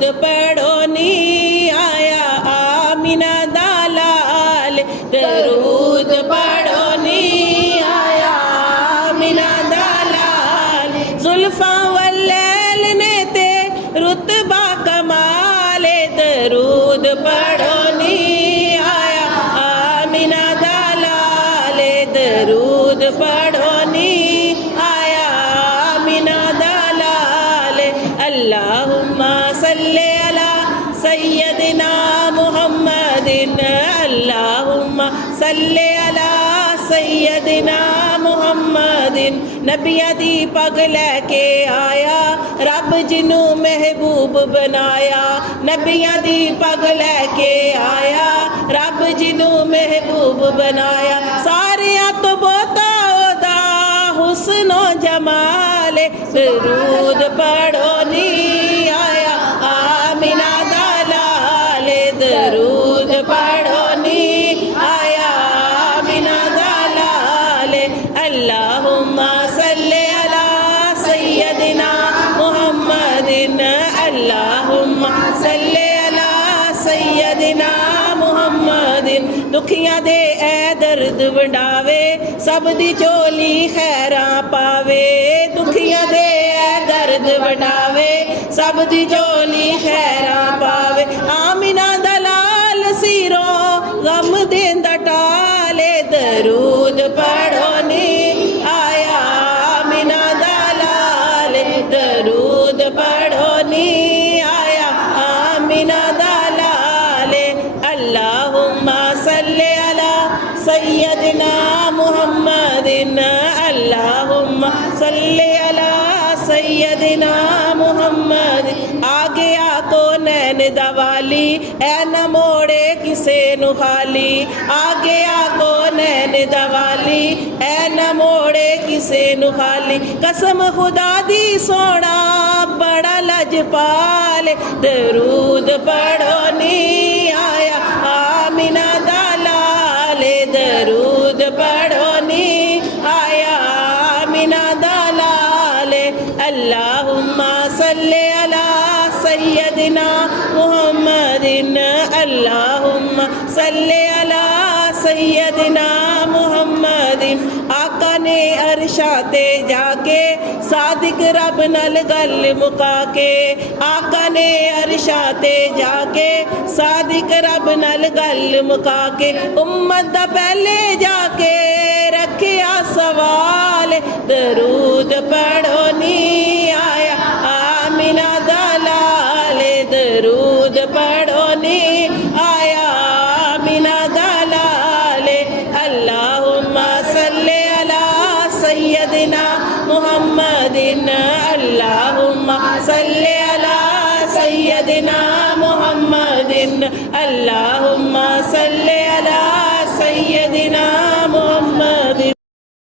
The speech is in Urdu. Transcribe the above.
درود پڑھو نی آیا آمینہ دا لال درود پڑھو نی آیا آمینہ دا لال زلفاں واللیل نے تے رتبہ کمال درود پڑھو نی آیا آمینہ دا لال درود پڑھو نی آیا آمینہ دا لال اللہم صلی علی سیدنا محمد اللہم صلی علی سیدنا محمد نبی دی پگ لے کے آیا رب جنوں محبوب بنایا نبی دی پگ لے کے آیا رب جنوں محبوب بنایا ساریاں تو بہتا دا حسن و جمال درود پڑھو نی آیا آمینہ دا لال درود پڑھو نی آیا آمینہ دا لال اللہم صلی علی سیدنا محمد اللہم صلی علی سیدنا محمد دکھیاں دے اے درد ونڈاوے سب دی چولی خیراں پاوے دکھیاں دے اے درد ونڈاوے سب دی چولی خیراں پاوے آمینہ دا لال سیرو غم دیندا ٹالے درود پڑھو نی آیا آمینہ دا لال درود پڑھو نی آیا آمینہ دا لال اللہم صلی علی سیدنا محمد اللہم صلی علی سیدنا محمد آگے آکو نین دوالی اے نہ موڑے کسے نو خالی آگے آکو نین دوالی اے نہ موڑے کسے نو خالی قسم خدا دی سونا بڑا لجپال درود پڑھو نی آیا آمینہ دا لال درود پڑھو نی آیا آمینہ دا لال اللہم صلی علی سیدنا محمد اللہم صلی علی سیدنا محمد آقا نے عرشاں تے جا کے صادق رب نال گل مکا کے آقا نے عرشاں تے جا کے صادق رب نال گل مکا کے امت دا پہلے جا کے رکھیا سوال درود پڑھو نی آیا آمینہ دا لال درود پڑھو نی آیا آمینہ دا لال اللہم صلی علی سیدنا محمد اللہم صلی علی سیدنا محمد اللہم صلی